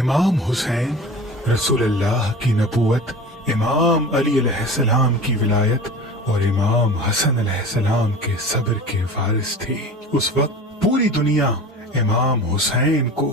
इमाम हुसैन रसूलुल्लाह की नबूवत, इमाम अली अलैहिस्सलाम की विलायत और इमाम हसन अलैहिस्सलाम के सब्र के वारिस थे। उस वक्त पूरी दुनिया इमाम हुसैन को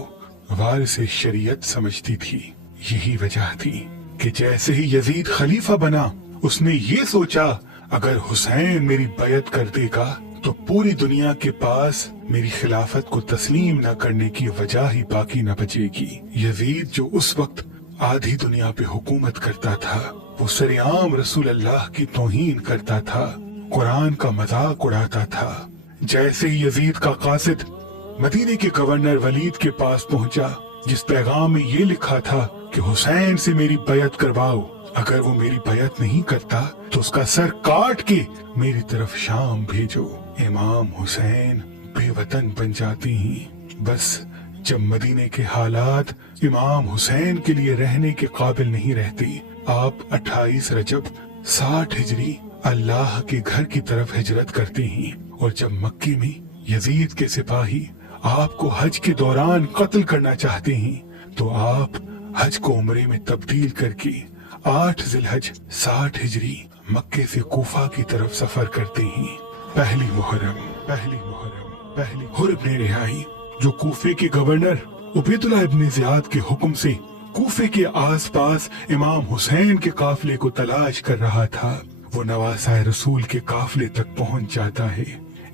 वारिस शरीयत समझती थी। यही वजह थी कि जैसे ही यजीद खलीफा बना, उसने ये सोचा अगर हुसैन मेरी बैत कर देगा तो पूरी दुनिया के पास मेरी खिलाफत को तस्लीम न करने की वजह ही बाकी न बचेगी। यजीद जो उस वक्त आधी दुनिया पे हुकूमत करता था, वो सरेआम रसूलुल्लाह की तौहीन करता था, कुरान का मजाक उड़ाता था। जैसे ही यजीद का कासिद मदीने के गवर्नर वलीद के पास पहुंचा, जिस पैगाम में ये लिखा था कि हुसैन से मेरी बैत करवाओ, अगर वो मेरी बैत नहीं करता तो उसका सर काट के मेरी तरफ शाम भेजो। इमाम हुसैन बेवतन बन जाती हैं। बस जब मदीने के हालात इमाम हुसैन के लिए रहने के काबिल नहीं रहती, आप 28 रजब 60 हिजरी अल्लाह के घर की तरफ हिजरत करते हैं। और जब मक्के में यजीद के सिपाही आपको हज के दौरान कत्ल करना चाहते हैं, तो आप हज को उम्रे में तब्दील करके 8 जिलहज 60 हिजरी मक्के से कूफा की तरफ सफर करते हैं। पहली हुर इब्ने रिहाई, जो कूफे के गवर्नर उबैदुल्लाह इब्ने ज़ियाद के हुक्म से कूफे के आसपास इमाम हुसैन के काफिले को तलाश कर रहा था, वो नवासाए रसूल के काफिले तक पहुंच जाता है।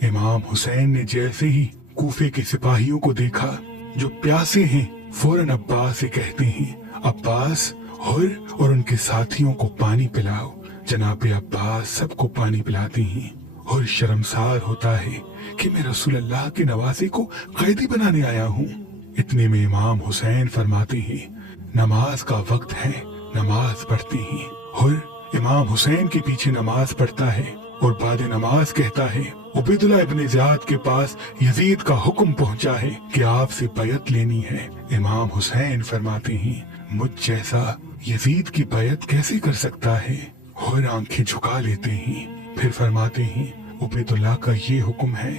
इमाम हुसैन ने जैसे ही कूफे के सिपाहियों को देखा जो प्यासे हैं, फौरन अब्बास से कहते हैं, अब्बास, हुर और उनके साथियों को पानी पिलाओ। जनाबे अब्बास सबको पानी पिलाते हैं। हुर शर्मसार होता है कि मैं रसूलुल्लाह के नवासे को कैदी बनाने आया हूँ। इतने में इमाम हुसैन फरमाते हैं, नमाज का वक्त है, नमाज पढ़ते हैं। हुर इमाम हुसैन के पीछे नमाज पढ़ता है और बाद नमाज कहता है, उबैदुल्लाह इब्ने ज़ियाद के पास यजीद का हुक्म पहुंचा है कि आपसे बैत लेनी है। इमाम हुसैन फरमाते हैं, मुझ जैसा यजीद की बैत कैसे कर सकता है? हुर आंखें झुका लेते हैं, फिर फरमाते हैं, उबैदुल्लाह का ये हुक्म है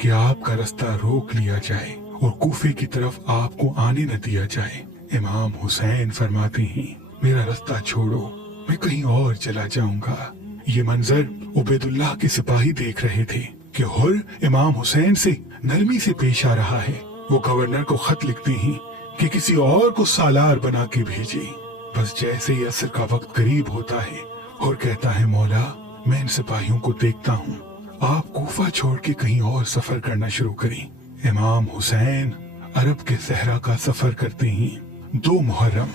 कि आपका रास्ता रोक लिया जाए और कूफे की तरफ आपको आने न दिया जाए। इमाम हुसैन फरमाते हैं, मेरा रास्ता छोड़ो, मैं कहीं और चला जाऊंगा। ये मंजर उबैदुल्लाह के सिपाही देख रहे थे कि हुर इमाम हुसैन से नरमी से पेश आ रहा है। वो गवर्नर को खत लिखते हैं कि किसी और को सालार बना के भेजे। बस जैसे ही असर का वक्त करीब होता है, हुर कहता है, मौला, मैं इन सिपाहियों को देखता हूँ, आप कूफा छोड़ के कहीं और सफर करना शुरू करें। इमाम हुसैन अरब के सहरा का सफर करते हैं। 2 मुहर्रम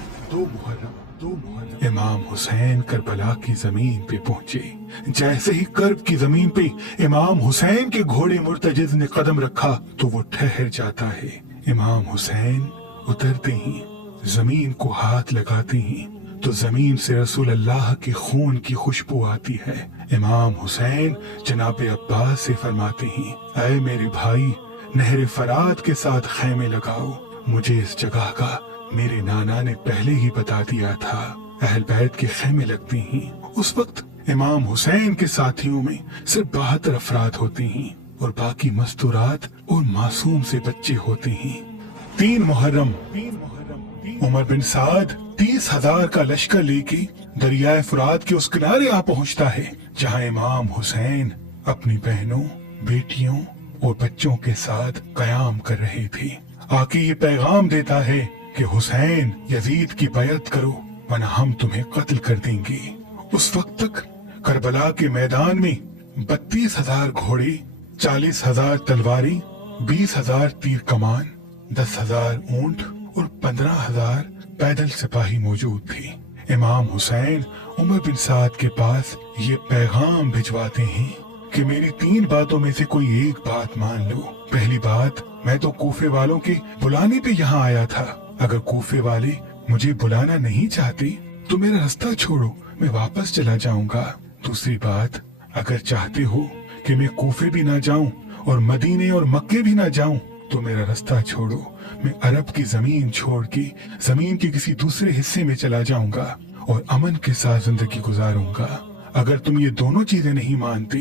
इमाम हुसैन करबला की जमीन पे पहुंचे। जैसे ही कर्ब की जमीन पे इमाम हुसैन के घोड़े मुर्तजिज ने कदम रखा तो वो ठहर जाता है। इमाम हुसैन उतरते ही जमीन को हाथ लगाते हैं तो जमीन से रसूलुल्लाह के खून की खुशबू आती है। इमाम हुसैन जनाबे अब्बास से फरमाते हैं, ऐ मेरे भाई, नहर फरात के साथ खैमे लगाओ। मुझे इस जगह का मेरे नाना ने पहले ही बता दिया था। अहल बैत के खैमे लगते हैं। उस वक्त इमाम हुसैन के साथियों में सिर्फ 72 अफराद होते हैं और बाकी मस्तूरात और मासूम से बच्चे होते हैं। 3 मुहर्रम उमर बिन साद 30,000 का लश्कर लेके दरियाए फुरात के उस किनारे आ पहुंचता है जहां इमाम हुसैन अपनी बहनों, बेटियों और बच्चों के साथ कयाम कर रहे थे। आके ये पैगाम देता है कि हुसैन, यजीद की बैत करो वरना हम तुम्हें कत्ल कर देंगे। उस वक्त तक करबला के मैदान में 32,000 घोड़े, 40,000 तलवारें, 20,000 तीर कमान, 10,000 ऊंट और 15,000 पैदल सिपाही मौजूद थे। इमाम हुसैन उमर बिन साद के पास ये पैगाम भिजवाते हैं कि मेरी 3 बातों में से कोई एक बात मान लो। पहली बात, मैं तो कूफे वालों के बुलाने पे यहाँ आया था। अगर कूफे वाले मुझे बुलाना नहीं चाहते तो मेरा रास्ता छोड़ो, मैं वापस चला जाऊंगा। दूसरी बात, अगर चाहते हो कि मैं कूफे भी ना जाऊं और मदीने और मक्के भी ना जाऊं तो मेरा रास्ता छोड़ो, मैं अरब की जमीन छोड़ के जमीन के किसी दूसरे हिस्से में चला जाऊंगा और अमन के साथ जिंदगी गुजारूंगा। अगर तुम ये दोनों चीजें नहीं मानते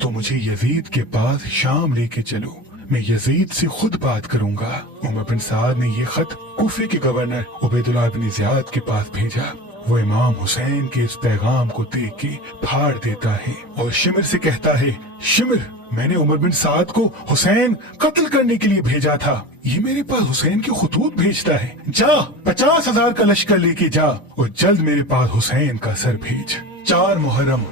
तो मुझे यजीद के पास शाम लेके चलो, मैं यजीद से खुद बात करूंगा। उमर बिन साद ने ये खत कूफे के गवर्नर उबैदुल्लाह बिन ज़ियाद के पास भेजा। वो इमाम हुसैन के इस पैगाम को देख के फाड़ देता है और शिमर से कहता है, शिमर, मैंने उमर बिन साद को हुसैन कत्ल करने के लिए भेजा था। ये मेरे पास हुसैन के खतूत भेजता है। जा 50,000 का लश्कर लेके जा और जल्द मेरे पास हुसैन का सर भेज। 4 मुहर्रम।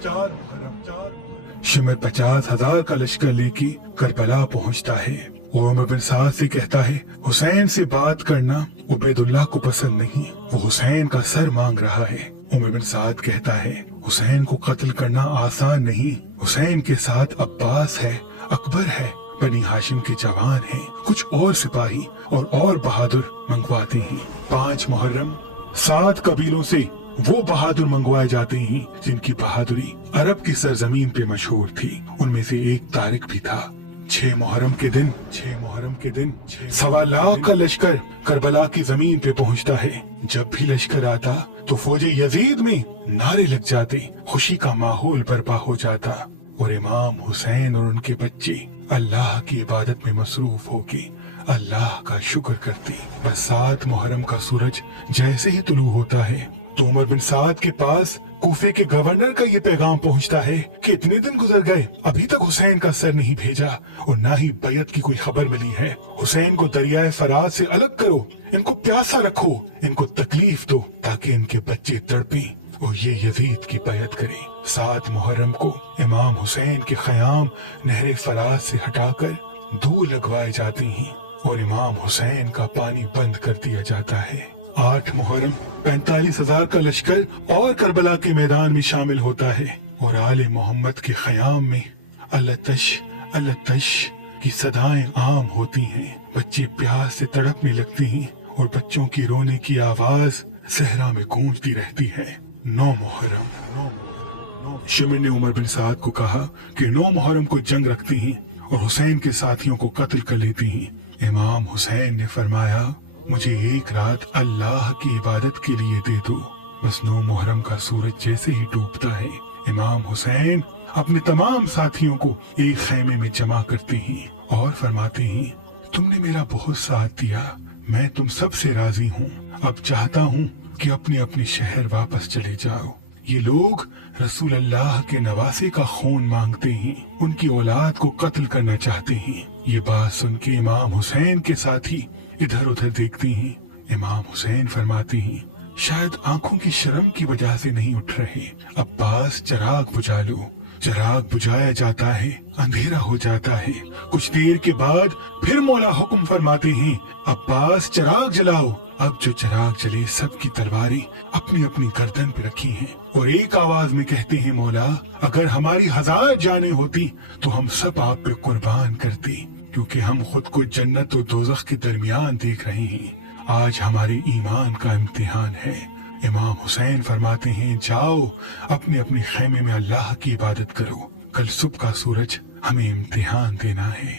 शिमर 50,000 का लश्कर लेके करबला पहुंचता है और उमर बिन साद से कहता है, हुसैन से बात करना उबैदुल्लाह को पसंद नहीं, वो हुसैन का सर मांग रहा है। उमर बिन साद कहता है, हुसैन को कत्ल करना आसान नहीं। हुसैन के साथ अब्बास है, अकबर है, बनी हाशिम के जवान हैं, कुछ और सिपाही और बहादुर मंगवाते हैं। 5 मुहर्रम 7 कबीलों से वो बहादुर मंगवाए जाते हैं जिनकी बहादुरी अरब की सरजमीन पे मशहूर थी। उनमें से एक तारिक भी था। 6 मुहर्रम के दिन 1.25 लाख का लश्कर करबला की जमीन पे पहुंचता है। जब भी लश्कर आता तो फौजे यजीद में नारे लग जाते, खुशी का माहौल बर्पा हो जाता और इमाम हुसैन और उनके बच्चे अल्लाह की इबादत में मसरूफ होके अल्लाह का शुक्र करते। बस 7 मुहर्रम का सूरज जैसे ही तुलू होता है तो उमर बिन साद के पास कूफे के गवर्नर का ये पैगाम पहुंचता है कि इतने दिन गुजर गए, अभी तक हुसैन का सर नहीं भेजा और ना ही बैयत की कोई खबर मिली है। हुसैन को दरियाए फरात से अलग करो, इनको प्यासा रखो, इनको तकलीफ दो ताकि इनके बच्चे तड़पें और ये यजीद की बैयत करें। 7 मुहर्रम को इमाम हुसैन के ख़याम नहरे फरात से हटाकर 2 लगवाए जाते हैं और इमाम हुसैन का पानी बंद कर दिया जाता है। 8 मुहर्रम 45,000 का लश्कर और करबला के मैदान में शामिल होता है और आले मोहम्मद के ख़याम में अल्लाह की सदाएं आम होती हैं। बच्चे प्यास से तड़पने लगते हैं और बच्चों की रोने की आवाज सहरा में गूंजती रहती है। 9 मुहर्रम शिमर ने उमर बिन साद को कहा कि 9 मुहर्रम को जंग रखते हैं और हुसैन के साथियों को कत्ल कर लेते हैं। इमाम हुसैन ने फरमाया, मुझे एक रात अल्लाह की इबादत के लिए दे दो। बस 9 मुहर्रम का सूरज जैसे ही डूबता है, इमाम हुसैन अपने तमाम साथियों को एक खेमे में जमा करते हैं और फरमाते हैं, तुमने मेरा बहुत साथ दिया, मैं तुम सब से राजी हूँ। अब चाहता हूँ कि अपने अपने शहर वापस चले जाओ। ये लोग रसूल अल्लाह के नवासे का खून मांगते हैं, उनकी औलाद को कत्ल करना चाहते हैं। ये बात सुन के इमाम हुसैन के साथी इधर उधर देखते हैं। इमाम हुसैन फरमाते हैं, शायद आंखों की शर्म की वजह से नहीं उठ रहे, अब्बास चिराग बुझा लो। चिराग बुझाया जाता है, अंधेरा हो जाता है। कुछ देर के बाद फिर मौला हुक्म फरमाते हैं, अब्बास चिराग जलाओ। अब जो चिराग जले सबकी तलवारें अपनी अपनी गर्दन पे रखी हैं और एक आवाज में कहते हैं, मौला अगर हमारी 1000 जानें होती तो हम सब आप पे कुर्बान करते, क्योंकि हम खुद को जन्नत और दोज़ख के दरमियान देख रहे हैं। आज हमारे ईमान का इम्तिहान है। इमाम हुसैन फरमाते हैं, जाओ अपने अपने खेमे में अल्लाह की इबादत करो, कल सुबह का सूरज हमें इम्तिहान देना है।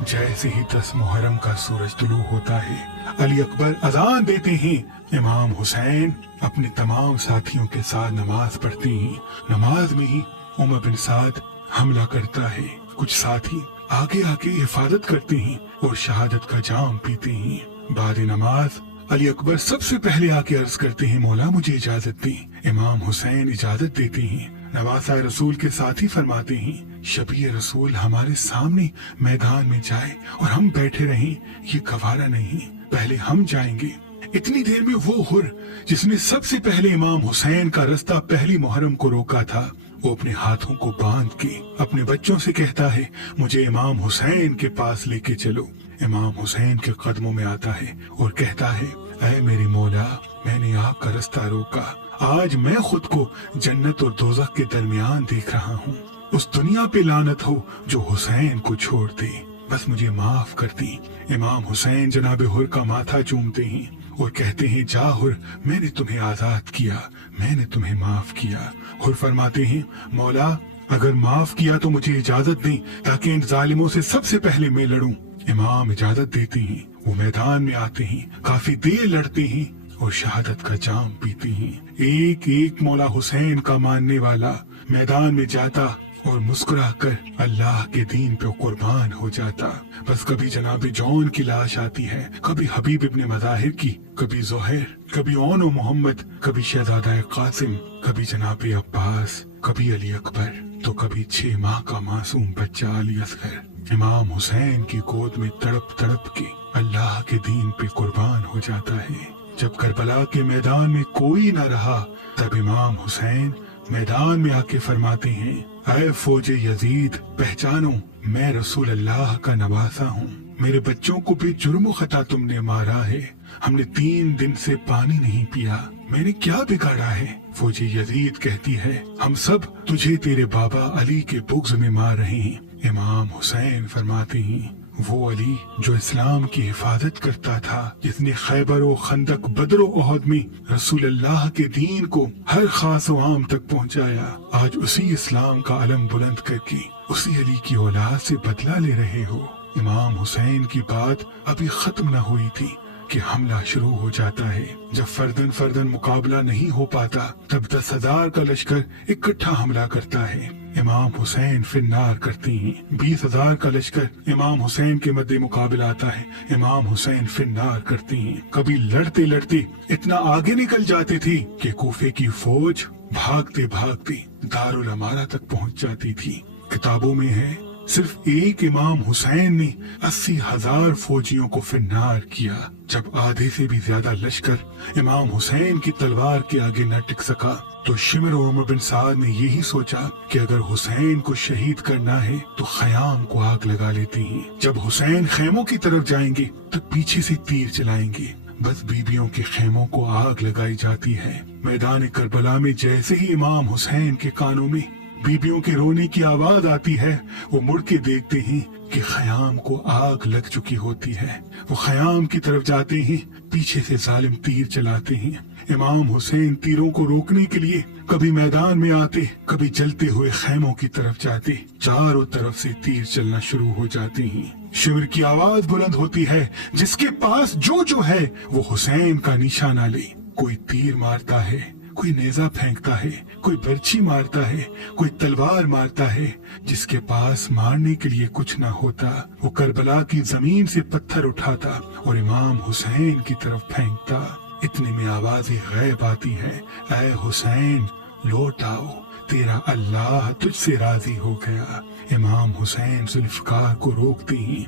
जैसे ही 10 मुहर्रम का सूरज तुलू होता है, अली अकबर अजान देते हैं। इमाम हुसैन अपने तमाम साथियों के साथ नमाज पढ़ते हैं। नमाज में ही उमर बिन साद हमला करता है। कुछ साथी आगे आके हिफाजत करते हैं और शहादत का जाम पीते हैं। बाद नमाज अली अकबर सबसे पहले आके अर्ज करते हैं, मौला मुझे इजाजत दें। इमाम हुसैन इजाजत देते हैं। नवासा रसूल के साथी फरमाते हैं, शबी रसूल हमारे सामने मैदान में जाए और हम बैठे रहें, ये गवारा नहीं, पहले हम जाएंगे। इतनी देर में वो हुर जिसने सबसे पहले इमाम हुसैन का रास्ता पहली मुहर्रम को रोका था, वो अपने हाथों को बांध के अपने बच्चों से कहता है, मुझे इमाम हुसैन के पास लेके चलो। इमाम हुसैन के कदमों में आता है और कहता है, ऐ मेरे मौला, मैंने आपका रास्ता रोका, आज मैं खुद को जन्नत और दोज़ख के दरमियान देख रहा हूँ। उस दुनिया पे लानत हो जो हुसैन को छोड़ दे, बस मुझे माफ कर दी। इमाम हुसैन जनाब हुर का माथा चूमते हैं और कहते हैं, जा हुर, मैंने तुम्हें आजाद किया, मैंने तुम्हें माफ किया। हुर फरमाते हैं, मौला अगर माफ किया तो मुझे इजाजत दें ताकि इन जालिमों से सबसे पहले मैं लड़ूं। इमाम इजाजत देते हैं। वो मैदान में आते हैं, काफी देर लड़ते हैं और शहादत का जाम पीते हैं। एक एक मौला हुसैन का मानने वाला मैदान में जाता और मुस्कुरा कर अल्लाह के दीन पे कुर्बान हो जाता। बस कभी जनाब जॉन की लाश आती है, कभी हबीब इब्ने मज़ाहिर की, कभी ज़ुहैर, कभी ओनो मोहम्मद, कभी शहजादा कासिम, कभी जनाब अब्बास, कभी अली अकबर, तो कभी 6 माह का मासूम बच्चा अली असगर इमाम हुसैन की गोद में तड़प तड़प के अल्लाह के दीन पे कुर्बान हो जाता है। जब करबला के मैदान में कोई न रहा, तब इमाम हुसैन मैदान में आके फरमाते हैं, ऐ फौजे यजीद, पहचानो मैं रसूल अल्लाह का नवासा हूँ। मेरे बच्चों को भी जुर्म खता तुमने मारा है। हमने 3 दिन से पानी नहीं पिया, मैंने क्या बिगाड़ा है? फौजी यजीद कहती है, हम सब तुझे तेरे बाबा अली के बुग़्ज़ में मार रहे हैं। इमाम हुसैन फरमाते हैं, वो अली जो इस्लाम की हिफाजत करता था, जिसने खैबर और खंदक, बदर और ओहद में रसूल अल्लाह के दीन को हर खास व आम तक पहुंचाया, आज उसी इस्लाम का अलम बुलंद करके उसी अली की औलाद से बदला ले रहे हो। इमाम हुसैन की बात अभी खत्म न हुई थी कि हमला शुरू हो जाता है। जब फर्दन फर्दन मुकाबला नहीं हो पाता, तब 10,000 का लश्कर इकट्ठा हमला करता है। इमाम हुसैन फिन्नार करती हैं। 20,000 का लश्कर इमाम हुसैन के मद्दे मुकाबला आता है। इमाम हुसैन फिन्नार करती हैं। कभी लड़ते लड़ते इतना आगे निकल जाते थे कि कूफे की फौज भागते भागते दारुल अमारा तक पहुंच जाती थी। किताबों में है, सिर्फ एक इमाम हुसैन ने 80,000 फौजियों को फिन्नार किया। जब आधे से भी ज्यादा लश्कर इमाम हुसैन की तलवार के आगे न टिक सका, तो शिमर और उमर बिन साद ने यही सोचा कि अगर हुसैन को शहीद करना है तो खयाम को आग लगा लेते हैं। जब हुसैन खेमों की तरफ जाएंगे तो पीछे से तीर चलाएंगे। बस बीबियों के खेमों को आग लगाई जाती है। मैदान करबला में जैसे ही इमाम हुसैन के कानों में बीबियों के रोने की आवाज आती है, वो मुड़ के देखते हैं कि खयाम को आग लग चुकी होती है। वो खयाम की तरफ जाते हैं, पीछे से जालिम तीर चलाते हैं। इमाम हुसैन तीरों को रोकने के लिए कभी मैदान में आते, कभी जलते हुए खैमों की तरफ जाते। चारों तरफ से तीर चलना शुरू हो जाते हैं। शिमर की आवाज बुलंद होती है, जिसके पास जो है वो हुसैन का निशाना ले। कोई तीर मारता है, कोई नेजा फेंकता है, कोई बर्छी मारता है, कोई तलवार मारता है। जिसके पास मारने के लिए कुछ न होता, वो करबला की जमीन से पत्थर उठाता और इमाम हुसैन की तरफ फेंकता। इतने में आवाज़ें गैब आती हैं, ऐ हुसैन लौट आओ, तेरा अल्लाह तुझसे राजी हो गया। इमाम हुसैन जुल्फकार को रोकते हैं।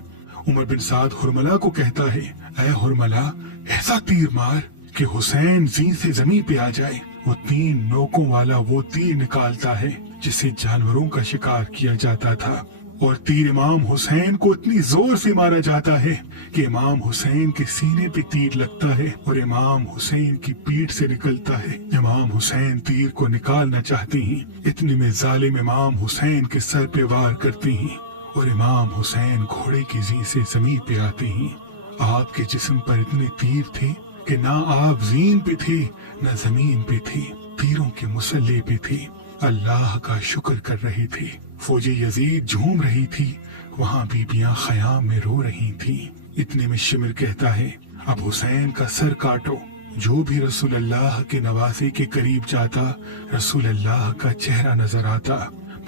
उमर बिन साद हुरमला को कहता है, ऐ हुरमला, ऐसा तीर मार कि हुसैन जीन से जमीन पे आ जाए। वो 3 नोकों वाला वो तीर निकालता है जिससे जानवरों का शिकार किया जाता था, और तीर इमाम हुसैन को इतनी जोर से मारा जाता है कि इमाम हुसैन के सीने पे तीर लगता है और इमाम हुसैन की पीठ से निकलता है। इमाम हुसैन तीर को निकालना चाहते हैं, इतने में जालिम इमाम हुसैन के सर पे वार करते हैं और इमाम हुसैन घोड़े की जीन से जमीन पे आते हैं। आपके जिस्म पर इतने तीर थे कि ना आप जीन पे थे न जमीन पे थे, तीरों के मुसल्ले पे थे। अल्लाह का शुक्र कर रहे थे। फौजे यजीद झूम रही थी, वहाँ बीबियां खयाम में रो रही थी। इतने में शिमर कहता है, अब हुसैन का सर काटो। जो भी रसूल अल्लाह के नवासे के करीब जाता, रसूल अल्लाह का चेहरा नजर आता।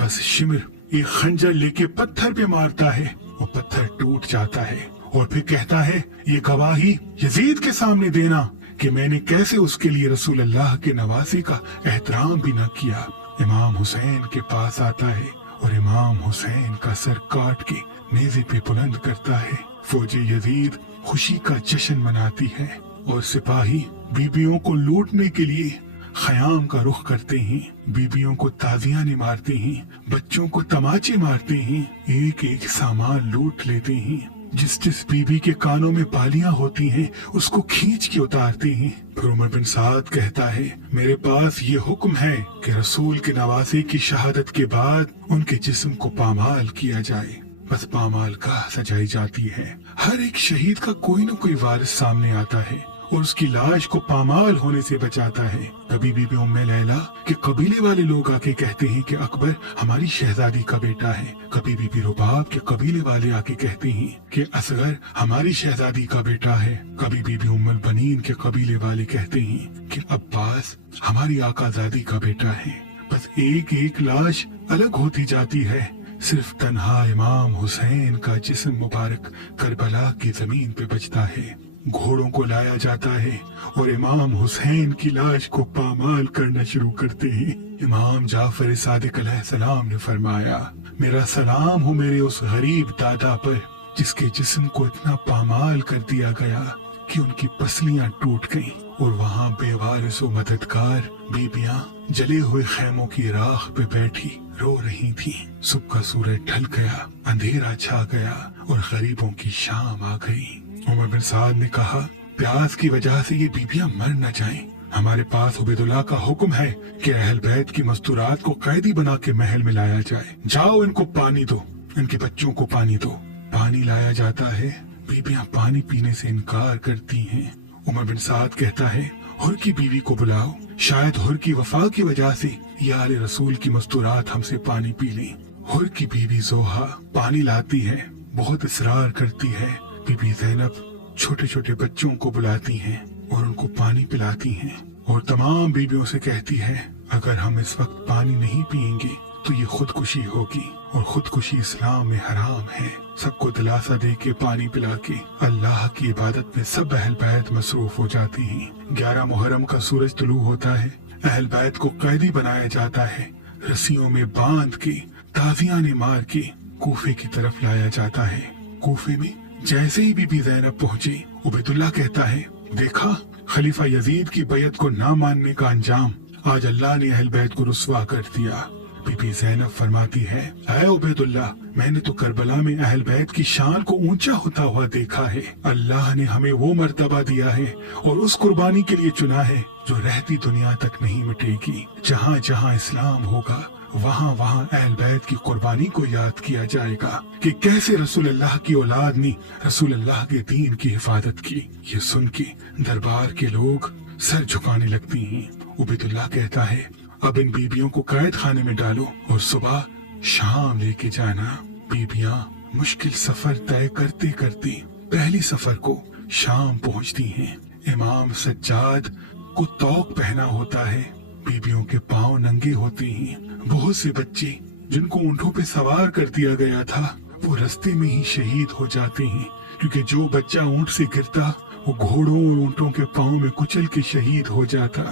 बस शिमर एक खंजर लेके पत्थर पे मारता है, वो पत्थर टूट जाता है और फिर कहता है, ये गवाही यजीद के सामने देना कि मैंने कैसे उसके लिए रसूल अल्लाह के नवासे का एहतराम भी न किया। इमाम हुसैन के पास आता है और इमाम हुसैन का सर काट के नेज़े पे बुलंद करता है। फौजी यजीद खुशी का जश्न मनाती है और सिपाही बीबियों को लूटने के लिए खयाम का रुख करते हैं। बीबियों को ताजियाने मारते हैं, बच्चों को तमाचे मारते हैं, एक एक सामान लूट लेते हैं। जिस बीबी के कानों में बालियां होती हैं, उसको खींच के उतारते हैं। फिर उमर बिन साद कहता है, मेरे पास ये हुक्म है कि रसूल के नवासे की शहादत के बाद उनके जिस्म को पामाल किया जाए। बस पामाल का सजाई जाती है। हर एक शहीद का कोई न कोई वारिस सामने आता है और उसकी लाश को पामाल होने से बचाता है। कभी बीबी उम्मे लैला के कबीले वाले लोग आके कहते हैं कि अकबर हमारी शहजादी का बेटा है। कभी बीबी रुबाब के कबीले वाले आके कहते हैं कि असगर हमारी शहजादी का बेटा है। कभी बीबी उम्मुल बनीन के कबीले वाले कहते हैं कि अब्बास हमारी आकाजादी का बेटा है। बस एक एक लाश अलग होती जाती है। सिर्फ तन्हा इमाम हुसैन का जिस्म मुबारक करबला की जमीन पे बचता है। घोड़ों को लाया जाता है और इमाम हुसैन की लाश को पामाल करना शुरू करते हैं। इमाम जाफर सादिक अलैहिस्सलाम ने फरमाया, मेरा सलाम हो मेरे उस गरीब दादा पर जिसके जिस्म को इतना पामाल कर दिया गया कि उनकी पसलियां टूट गईं और वहाँ बेवारिस व मददगार बीबियां जले हुए खैमों की राख पे बैठी रो रही थीं। सुबह का सूरज ढल गया, अंधेरा छा गया और गरीबों की शाम आ गई। उमर बिन साद ने कहा, प्यास की वजह से ये बीबियां मर न जाएं। हमारे पास उबैदुल्लाह का हुक्म है कि अहल बैत की मस्तूरात को कैदी बना के महल में लाया जाए। जाओ इनको पानी दो, इनके बच्चों को पानी दो। पानी लाया जाता है, बीबियां पानी पीने से इनकार करती हैं। उमर बिन साद कहता है, हुर की बीवी को बुलाओ, शायद हुर की वफा की वजह से ये आले रसूल की मस्तूरात हमसे पानी पी लें। हुर की बीवी जोहा पानी लाती है, बहुत इसरार करती है। बीबी ज़ैनब छोटे छोटे बच्चों को बुलाती हैं और उनको पानी पिलाती हैं और तमाम बीबियों से कहती है, अगर हम इस वक्त पानी नहीं पिएंगे तो ये खुदकुशी होगी और खुदकुशी इस्लाम में हराम है। सबको दिलासा दे के पानी पिला के अल्लाह की इबादत में सब अहल बैत मसरूफ हो जाती हैं। 11 मुहर्रम का सूरज तुलू होता है। अहल बैत को कैदी बनाया जाता है, रस्सियों में बांध के ताजियाने मार के कूफे की तरफ लाया जाता है। कूफे में जैसे ही बीबी ज़ैनब पहुंची, उबैदुल्लाह कहता है, देखा खलीफा यजीद की बैत को ना मानने का अंजाम, आज अल्लाह ने अहल बैत को रुस्वा कर दिया। बीबी ज़ैनब फरमाती है, ऐ उबैदुल्लाह, मैंने तो करबला में अहल बैत की शान को ऊंचा होता हुआ देखा है। अल्लाह ने हमें वो मर्तबा दिया है और उस कुर्बानी के लिए चुना है जो रहती दुनिया तक नहीं मिटेगी। जहाँ जहाँ इस्लाम होगा वहाँ वहाँ अहल बैत की कुर्बानी को याद किया जाएगा कि कैसे रसूल अल्लाह की औलाद ने रसूल अल्लाह के दीन की हिफाजत की। ये सुन के दरबार के लोग सर झुकाने लगती हैं। उबैदुल्लाह कहता है, अब इन बीबियों को कैद खाने में डालो और सुबह शाम लेके जाना। बीबियां मुश्किल सफर तय करते करते पहली सफर को शाम पहुंचती हैं। इमाम सज्जाद को तौक पहना होता है, बीबियों के पांव नंगे होते हैं। बहुत से बच्चे जिनको ऊंटों पे सवार कर दिया गया था वो रास्ते में ही शहीद हो जाते हैं, क्योंकि जो बच्चा ऊंट से गिरता वो घोड़ों और ऊंटों के पांव में कुचल के शहीद हो जाता।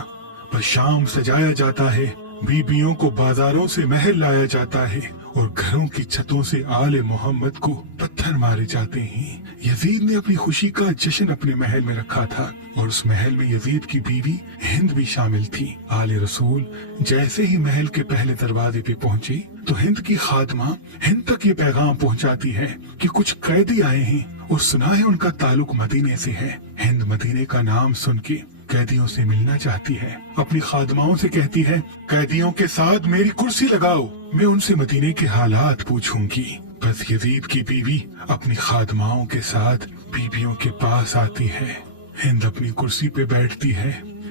बस शाम सजाया जाता है, बीबियों को बाजारों से महल लाया जाता है और घरों की छतों से आले मोहम्मद को पत्थर मारे जाते हैं। यजीद ने अपनी खुशी का जश्न अपने महल में रखा था और उस महल में यजीद की बीवी हिंद भी शामिल थी। आले रसूल जैसे ही महल के पहले दरवाजे पे पहुंचे तो हिंद की खादमा हिंद तक ये पैगाम पहुंचाती है कि कुछ कैदी आए हैं और सुना है उनका ताल्लुक मदीने से है। हिंद मदीने का नाम सुन के कैदियों से मिलना चाहती है। अपनी खादमाओं से कहती है, कैदियों के साथ मेरी कुर्सी लगाओ, मैं उनसे मदीने के हालात पूछूंगी। बस यजीद की बीवी अपनी खादमाओं के साथ बीबियों के पास आती है। हिंद अपनी कुर्सी पे बैठती है।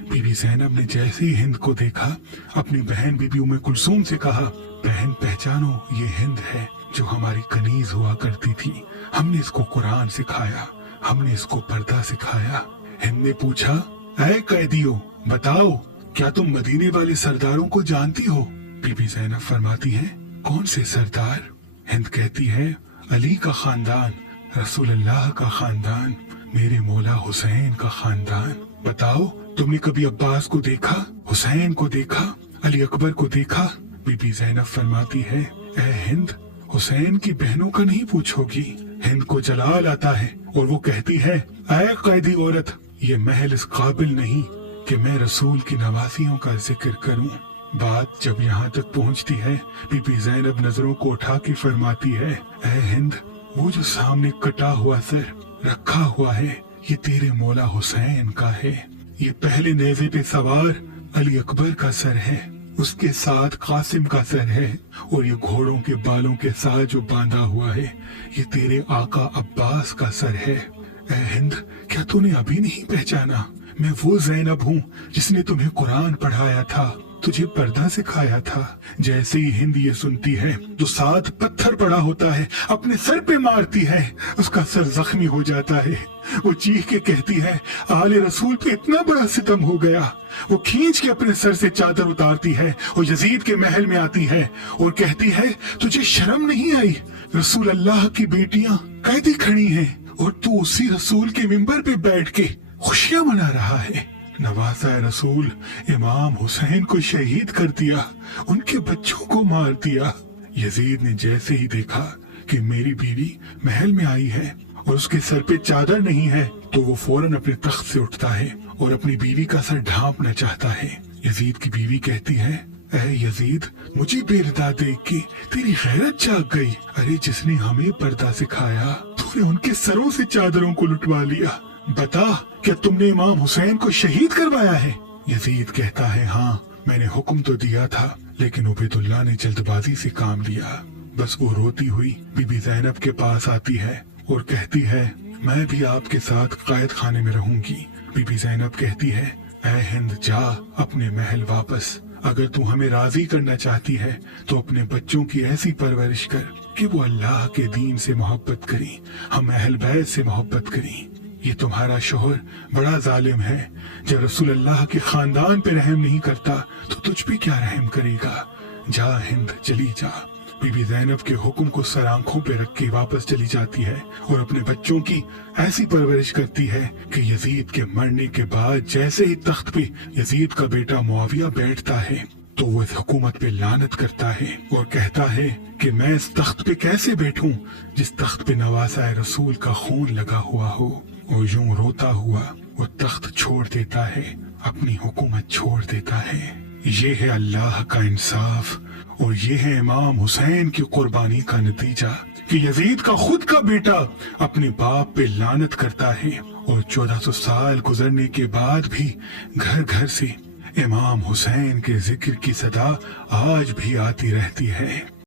बीबी ज़ैनब ने जैसे ही हिंद को देखा अपनी बहन बीबी उम्मे कुलसूम से कहा, बहन पहचानो, ये हिंद है जो हमारी कनीज हुआ करती थी। हमने इसको कुरान सिखाया, हमने इसको पर्दा सिखाया। हिंद ने पूछा, ऐ कैदियों, बताओ क्या तुम मदीने वाले सरदारों को जानती हो? बीबी ज़ैनब फरमाती है, कौन से सरदार? हिंद कहती है, अली का खानदान, रसूल अल्लाह का खानदान, मेरे मौला हुसैन का खानदान। बताओ तुमने कभी अब्बास को देखा, हुसैन को देखा, अली अकबर को देखा? बीबी ज़ैनब फरमाती है, ऐ हिंद, हुसैन की बहनों का नहीं पूछोगी? हिंद को जलाल आता है और वो कहती है, ऐ कैदी औरत, ये महल इस काबिल नहीं कि मैं रसूल की नवासियों का जिक्र करूं। बात जब यहाँ तक पहुँचती है, बीबी ज़ैनब नजरों को उठा के फरमाती है, ऐ हिंद, वो जो सामने कटा हुआ सर रखा हुआ है ये तेरे मौला हुसैन का है। ये पहले नेज़े पे सवार अली अकबर का सर है, उसके साथ कासिम का सर है और ये घोड़ों के बालों के साथ जो बांधा हुआ है ये तेरे आका अब्बास का सर है। ऐ हिंद, क्या तूने अभी नहीं पहचाना? मैं वो ज़ैनब हूँ जिसने तुम्हें कुरान पढ़ाया था। तुझे पर्दा सिखाया था। जैसे ही हिंद ये सुनती है तो 7 पत्थर पड़ा होता है, अपने सर पे मारती है, उसका सर जख्मी हो जाता है। वो चीख के कहती है आले रसूल पे इतना बड़ा सितम हो गया। वो खींच के अपने सर से चादर उतारती है और यजीद के महल में आती है और कहती है तुझे शर्म नहीं आई? रसूल अल्लाह की बेटियां कैदी खड़ी हैं और तू उसी रसूल के मिंबर पे बैठ के खुशियां मना रहा है। नवासा रसूल इमाम हुसैन को शहीद कर दिया, उनके बच्चों को मार दिया। यजीद ने जैसे ही देखा कि मेरी बीवी महल में आई है और उसके सर पे चादर नहीं है तो वो फौरन अपने तख्त से उठता है और अपनी बीवी का सर ढांपना चाहता है। यजीद की बीवी कहती है ऐ यजीद, मुझे बेरदा देख के तेरी गैरत जाग गई। अरे जिसने हमें पर्दा सिखाया तूने उनके सरों से चादरों को लुटवा लिया। बता क्या तुमने इमाम हुसैन को शहीद करवाया है? यजीद कहता है हाँ, मैंने हुक्म तो दिया था लेकिन उबैदुल्लाह ने जल्दबाजी से काम लिया। बस वो रोती हुई बीबी ज़ैनब के पास आती है और कहती है मैं भी आपके साथ कैद खाने में रहूंगी। बीबी ज़ैनब कहती है ऐ हिंद, जा अपने महल वापस। अगर तू हमें राजी करना चाहती है तो अपने बच्चों की ऐसी परवरिश कर कि वो अल्लाह के दीन से मोहब्बत करें, हम अहल बैत से मोहब्बत करें। ये तुम्हारा शोहर बड़ा जालिम है, जब रसूल अल्लाह के खानदान पे रहम नहीं करता तो तुझ पे क्या रहम करेगा। जा हिंद, चली जा। बीबी ज़ैनब के हुक्म को सर आंखों पे रख के वापस चली जाती है और अपने बच्चों की ऐसी परवरिश करती है कि यजीद के मरने के बाद जैसे ही तख्त पे यजीद का बेटा मुआविया बैठता है तो वो इस हुकूमत पे लानत करता है और कहता है कि मैं इस तख्त पे कैसे बैठूं जिस तख्त पे नवासा रसूल का खून लगा हुआ हो। और यूं रोता हुआ वो तख्त छोड़ देता है, अपनी हुकूमत छोड़ देता है। ये है अल्लाह का इंसाफ और ये है इमाम हुसैन की कुर्बानी का नतीजा कि यजीद का खुद का बेटा अपने बाप पे लानत करता है और 1400 साल गुजरने के बाद भी घर घर से इमाम हुसैन के जिक्र की सदा आज भी आती रहती है।